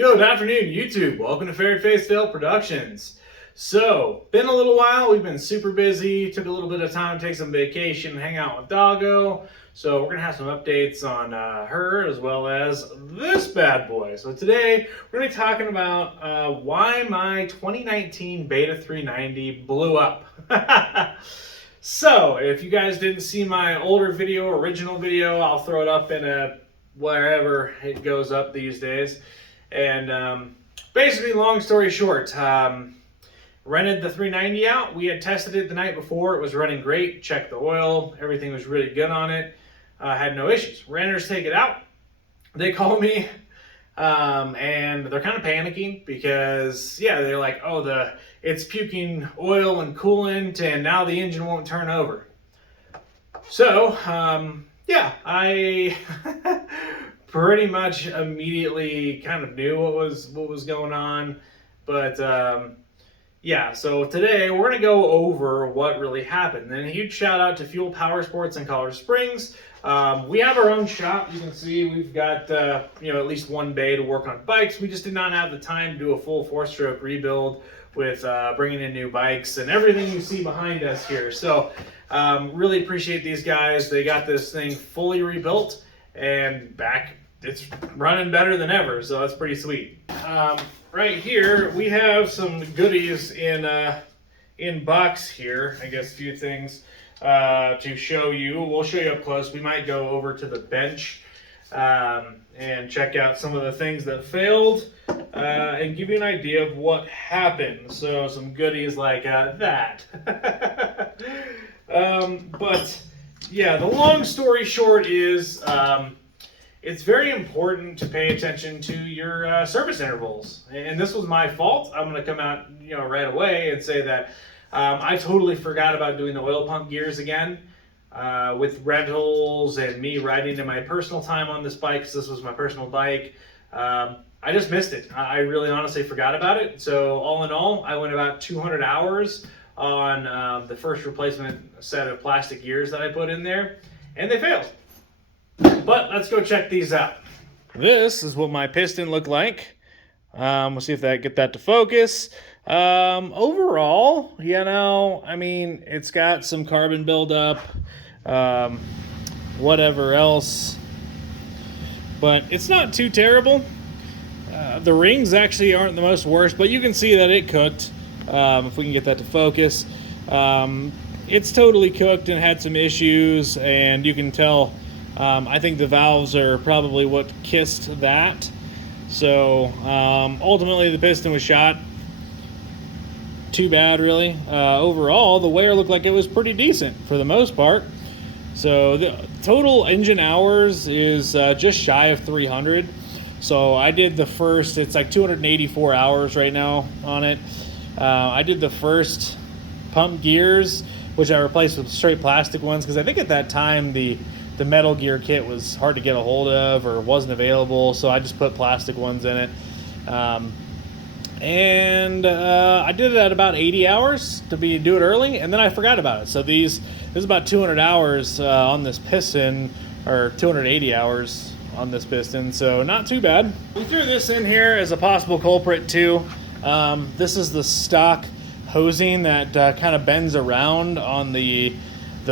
Good afternoon, YouTube. Welcome to Ferret Face Dale Productions. So, been a little while. We've been super busy. Took a little bit of time to take some vacation, hang out with Doggo. So, we're going to have some updates on her as well as this bad boy. So, today we're going to be talking about why my 2019 Beta 390 blew up. So, if you guys didn't see my older video, original video, I'll throw it up in a wherever it goes up these days. And basically, long story short, rented the 390 out. We had tested it the night before. It was running great. Checked the oil. Everything was really good on it. Had no issues. Renters take it out. They call me, and they're kind of panicking because, yeah, they're like, oh, it's puking oil and coolant, and now the engine won't turn over. So, yeah, I pretty much immediately kind of knew what was going on, but yeah. So today we're gonna go over what really happened. And a huge shout out to Fuel Power Sports in Colorado Springs. We have our own shop. You can see we've got at least one bay to work on bikes. We just did not have the time to do a full 4-stroke rebuild with bringing in new bikes and everything you see behind us here. So really appreciate these guys. They got this thing fully rebuilt and back. It's running better than ever, so that's pretty sweet. Right here, we have some goodies in box here. I guess a few things to show you. We'll show you up close. We might go over to the bench and check out some of the things that failed and give you an idea of what happened. So some goodies like that. But yeah, the long story short is it's very important to pay attention to your service intervals. And this was my fault. I'm going to come out right away and say that I totally forgot about doing the oil pump gears again with rentals and me riding in my personal time on this bike, because this was my personal bike. I just missed it. I really honestly forgot about it. So all in all, I went about 200 hours on the first replacement set of plastic gears that I put in there, and they failed. But let's go check these out. This is what my piston looked like. We'll see if get that to focus. Overall, I mean, it's got some carbon buildup, whatever else, but it's not too terrible. The rings actually aren't the most worst, but you can see that it cooked. If we can get that to focus, it's totally cooked and had some issues, and you can tell. I think the valves are probably what kissed that. So ultimately the piston was shot. Too bad, really. Overall, the wear looked like it was pretty decent for the most part. So the total engine hours is just shy of 300. So I did the first, it's like 284 hours right now on it. I did the first pump gears, which I replaced with straight plastic ones, because I think at that time the metal gear kit was hard to get a hold of or wasn't available, so I just put plastic ones in it. I did it at about 80 hours to do it early, and then I forgot about it. So this is about 200 hours on this piston, or 280 hours on this piston, so not too bad. We threw this in here as a possible culprit too. This is the stock hosing that kind of bends around on the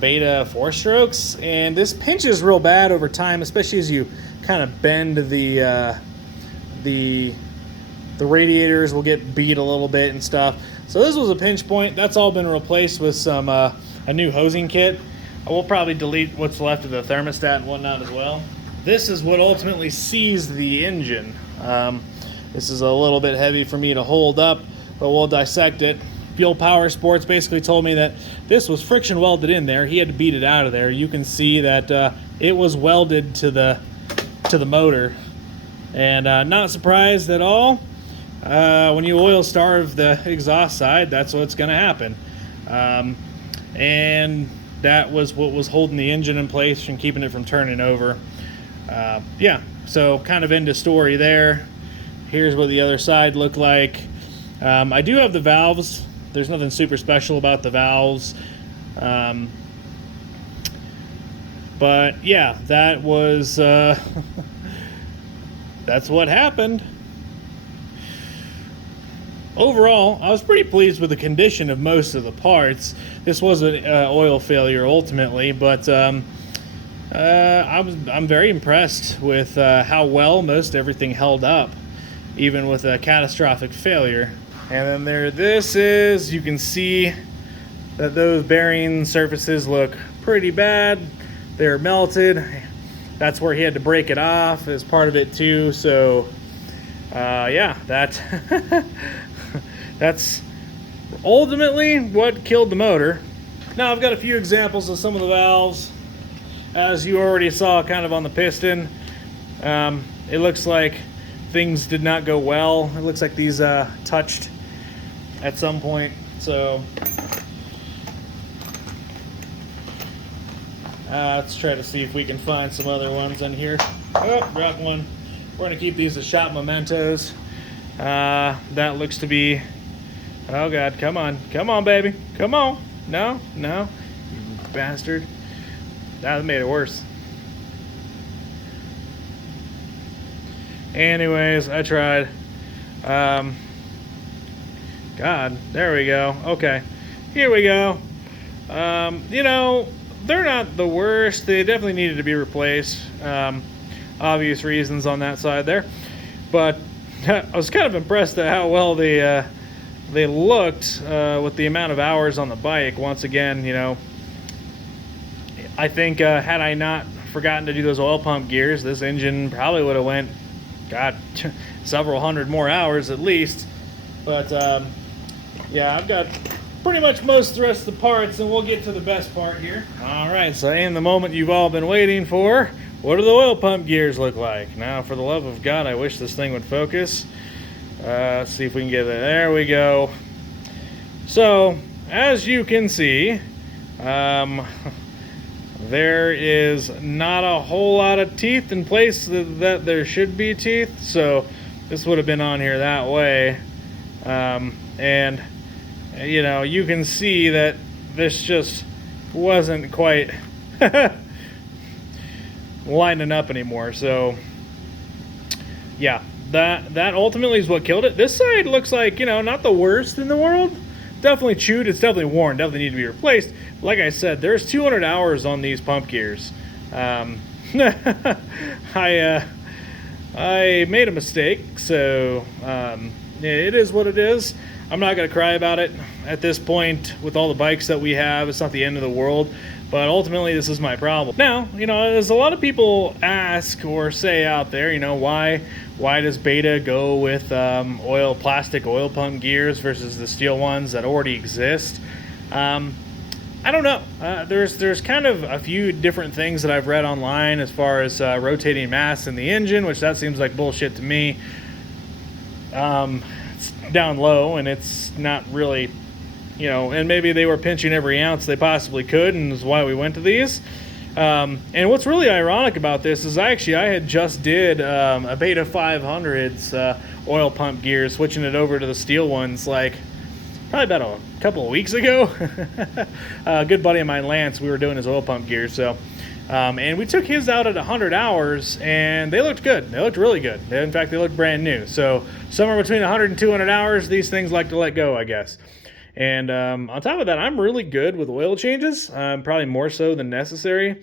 Beta 4-strokes, and this pinches real bad over time, especially as you kind of bend the radiators will get beat a little bit and stuff. So this was a pinch point. That's all been replaced with some a new hosing kit. We'll probably delete what's left of the thermostat and whatnot as well. This is what ultimately seized the engine. This is a little bit heavy for me to hold up, but we'll dissect it. Fuel Power Sports basically told me that this was friction welded in there. He had to beat it out of there. You can see that it was welded to the motor, and not surprised at all. When you oil starve the exhaust side, that's what's going to happen, and that was what was holding the engine in place and keeping it from turning over. Yeah, so kind of end of story there. Here's what the other side looked like. I do have the valves. There's nothing super special about the valves. But yeah, that was that's what happened. Overall, I was pretty pleased with the condition of most of the parts. This was an oil failure ultimately, but I'm very impressed with how well most everything held up, even with a catastrophic failure. And then this is, you can see that those bearing surfaces look pretty bad. They're melted. That's where he had to break it off as part of it too. So yeah, that's ultimately what killed the motor. Now I've got a few examples of some of the valves. As you already saw kind of on the piston, it looks like things did not go well. It looks like these touched at some point. So let's try to see if we can find some other ones in here. Oh, dropped one. We're gonna keep these as shop mementos. That looks to be, oh God, come on baby, come on. No, you bastard. That made it worse. Anyways, I tried. God, there we go. Okay, here we go. You know, they're not the worst. They definitely needed to be replaced. Obvious reasons on that side there. But I was kind of impressed at how well they looked with the amount of hours on the bike. Once again, you know, I think had I not forgotten to do those oil pump gears, this engine probably would have went, God, several hundred more hours at least. But yeah, I've got pretty much most of the rest of the parts, and we'll get to the best part here. All right, so in the moment you've all been waiting for, what do the oil pump gears look like? Now, for the love of God, I wish this thing would focus. Let's see if we can get it. There we go. So, as you can see, there is not a whole lot of teeth in place that there should be teeth. So, this would have been on here that way. And, you know, you can see that this just wasn't quite lining up anymore. So, yeah. That ultimately is what killed it. This side looks like, you know, not the worst in the world. Definitely chewed. It's definitely worn. Definitely need to be replaced. Like I said, there's 200 hours on these pump gears. I made a mistake, so it is what it is. I'm not going to cry about it at this point with all the bikes that we have. It's not the end of the world. But ultimately, this is my problem. Now, you know, there's a lot of people ask or say out there, you know, why does Beta go with plastic oil pump gears versus the steel ones that already exist? I don't know. There's kind of a few different things that I've read online as far as rotating mass in the engine, which that seems like bullshit to me. It's down low, and it's not really, you know, and maybe they were pinching every ounce they possibly could, and is why we went to these. And what's really ironic about this is I had just did a Beta 500's oil pump gear, switching it over to the steel ones like probably about a couple of weeks ago. A good buddy of mine, Lance, we were doing his oil pump gear, so and we took his out at 100 hours, and they looked good. They looked really good. In fact, they looked brand new. So somewhere between 100 and 200 hours, these things like to let go, I guess. And on top of that, I'm really good with oil changes, probably more so than necessary.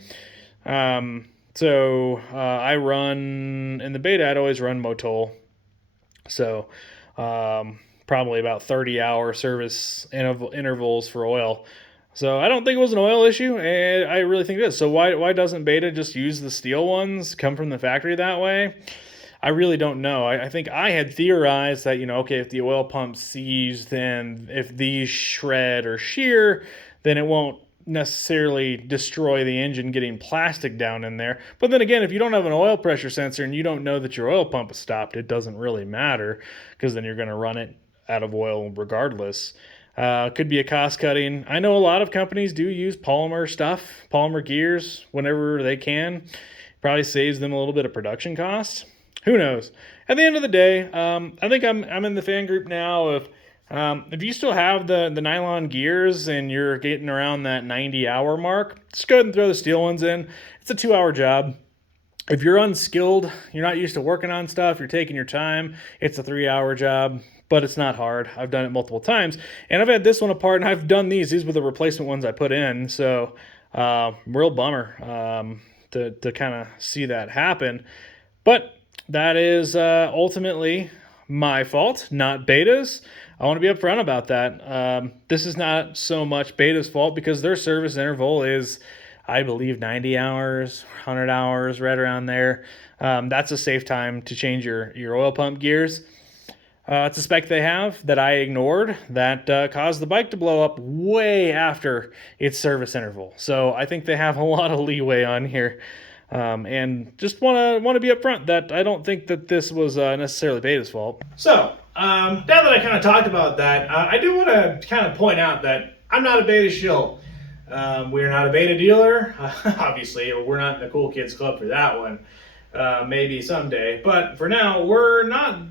So I run, in the Beta, I'd always run Motul. So probably about 30-hour service intervals for oil. So I don't think it was an oil issue, and I really think it is. So why doesn't Beta just use the steel ones, come from the factory that way? I really don't know. I think I had theorized that, you know, okay, if the oil pump seized, then if these shred or shear, then it won't necessarily destroy the engine getting plastic down in there. But then again, if you don't have an oil pressure sensor and you don't know that your oil pump is stopped, it doesn't really matter, because then you're going to run it out of oil regardless. Could be a cost cutting. I know a lot of companies do use polymer stuff, polymer gears, whenever they can. Probably saves them a little bit of production costs. Who knows? At the end of the day, I think I'm in the fan group now of if you still have the nylon gears and you're getting around that 90-hour mark, just go ahead and throw the steel ones in. It's a 2-hour job. if you're unskilled, you're not used to working on stuff, you're taking your time, it's a 3-hour job, but it's not hard. I've done it multiple times, and I've had this one apart, and I've done these were the replacement ones I put in. So real bummer to kind of see that happen, but that is ultimately my fault, not Beta's. I want to be upfront about that. This is not so much Beta's fault, because their service interval is, I believe, 90 hours, 100 hours, right around there. That's a safe time to change your oil pump gears. It's a spec they have that I ignored that caused the bike to blow up way after its service interval. So I think they have a lot of leeway on here. And just want to be upfront that I don't think that this was necessarily Beta's fault. So now that I kind of talked about that, I do want to kind of point out that I'm not a Beta shill. We're not a Beta dealer. Obviously, we're not in the Cool Kids Club for that one. Maybe someday, but for now, we're not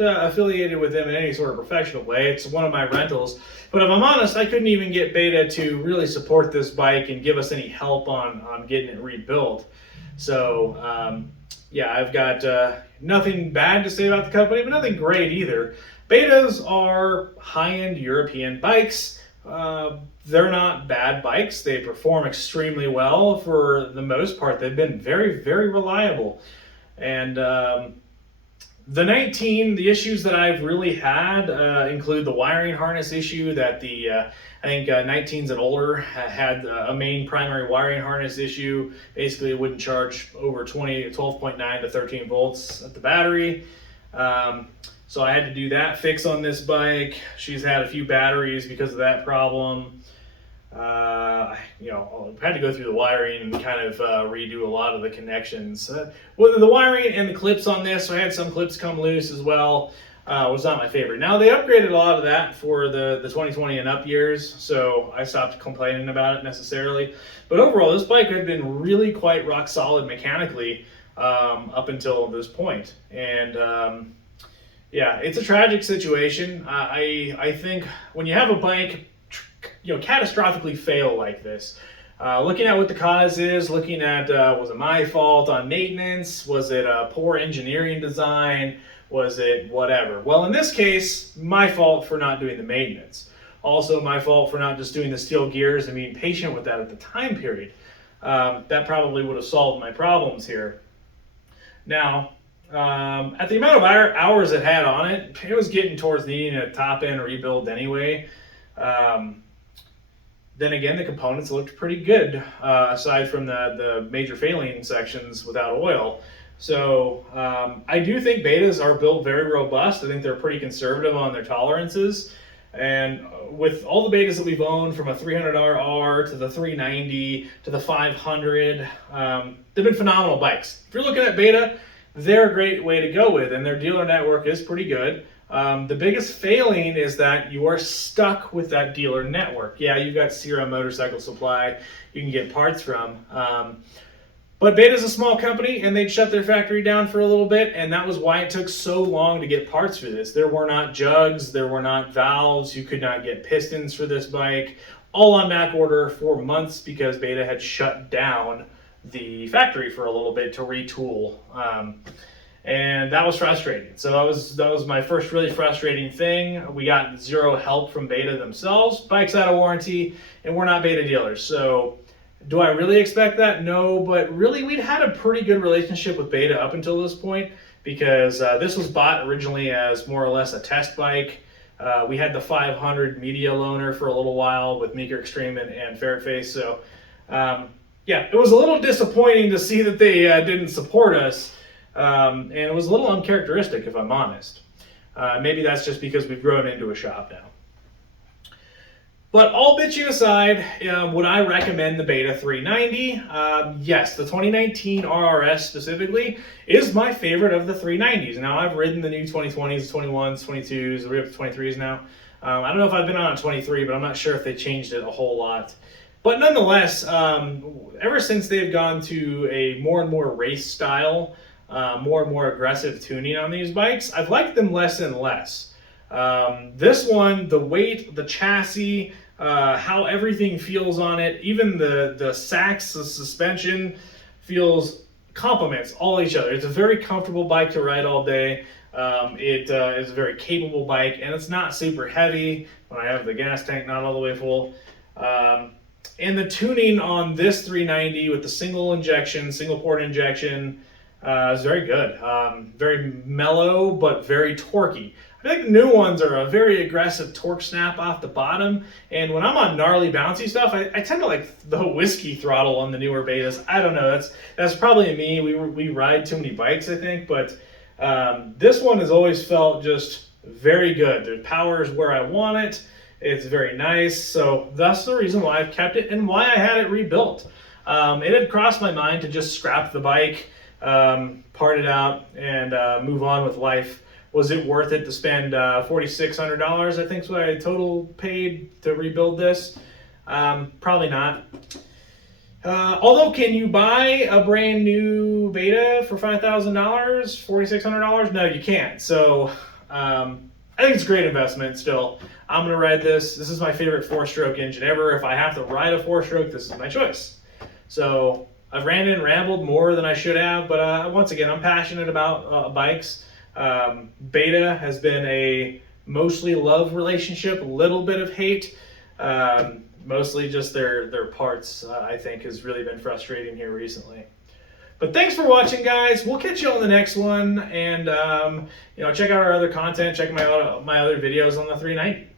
affiliated with them in any sort of professional way. It's one of my rentals. But if I'm honest, I couldn't even get Beta to really support this bike and give us any help on getting it rebuilt. So yeah, I've got nothing bad to say about the company, but nothing great either. Betas are high-end European bikes. They're not bad bikes. They perform extremely well for the most part. They've been very, very reliable. And the issues that I've really had include the wiring harness issue that I think 19s and older had a main primary wiring harness issue. Basically, it wouldn't charge over 12.9 to 13 volts at the battery. So I had to do that fix on this bike. She's had a few batteries because of that problem. I had to go through the wiring and kind of redo a lot of the connections. Well, the wiring and the clips on this, so I had some clips come loose as well. Was not my favorite. Now, they upgraded a lot of that for the 2020 and up years, so I stopped complaining about it necessarily. But overall, this bike had been really quite rock solid mechanically up until this point. And yeah, it's a tragic situation. I think when you have a bike catastrophically fail like this, looking at what the cause is, looking at was it my fault on maintenance, was it a poor engineering design, was it whatever? Well, in this case, my fault for not doing the maintenance. Also my fault for not just doing the steel gears and being patient with that at the time period. That probably would have solved my problems here. Now, at the amount of hours it had on it, it was getting towards needing a top-end rebuild anyway. Then again, the components looked pretty good, aside from the major failing sections without oil. So I do think Betas are built very robust. I think they're pretty conservative on their tolerances. And with all the Betas that we've owned, from a 300R to the 390 to the 500, they've been phenomenal bikes. If you're looking at Beta, they're a great way to go with, and their dealer network is pretty good. The biggest failing is that you are stuck with that dealer network. Yeah, you've got Sierra Motorcycle Supply you can get parts from. But Beta's a small company, and they'd shut their factory down for a little bit, and that was why it took so long to get parts for this. There were not jugs, there were not valves, you could not get pistons for this bike, all on back order for months because Beta had shut down the factory for a little bit to retool. And that was frustrating. So that was my first really frustrating thing. We got zero help from Beta themselves. Bike's out of warranty, and we're not Beta dealers. So do I really expect that? No, but really we'd had a pretty good relationship with Beta up until this point, because this was bought originally as more or less a test bike. We had the 500 media loaner for a little while with Meeker Extreme and Ferret Face. So yeah, it was a little disappointing to see that they didn't support us. And it was a little uncharacteristic, if I'm honest. Maybe that's just because we've grown into a shop now. But all bitching aside, would I recommend the Beta 390? Yes, the 2019 RRS specifically is my favorite of the 390s. Now, I've ridden the new 2020s, 21s, 22s, we're up to 23s now. I don't know if I've been on a 23, but I'm not sure if they changed it a whole lot. But nonetheless, ever since they've gone to a more and more race style, more and more aggressive tuning on these bikes, I've liked them less and less. This one, the weight, the chassis, how everything feels on it, even the sacks, the suspension feels complements all each other. It's a very comfortable bike to ride all day. It is a very capable bike, and it's not super heavy when I have the gas tank not all the way full. And the tuning on this 390 with the single port injection is very good. Very mellow, but very torquey. I think the new ones are a very aggressive torque snap off the bottom, and when I'm on gnarly bouncy stuff, I tend to like the whiskey throttle on the newer Betas. I don't know, that's probably me. We ride too many bikes, I think, but this one has always felt just very good. The power is where I want it. It's very nice, so that's the reason why I've kept it and why I had it rebuilt. It had crossed my mind to just scrap the bike, part it out, and move on with life. Was it worth it to spend $4,600, I think is what I total paid to rebuild this? Probably not. Although, can you buy a brand new Beta for $5,000, $4,600? No, you can't. So I think it's a great investment still. I'm going to ride this. This is my favorite four-stroke engine ever. If I have to ride a four-stroke, this is my choice. So I've ran and rambled more than I should have, but once again, I'm passionate about bikes. Beta has been a mostly love relationship, a little bit of hate. Mostly just their parts, I think, has really been frustrating here recently. But thanks for watching, guys. We'll catch you on the next one, and check out our other content. Check my other videos on the 390.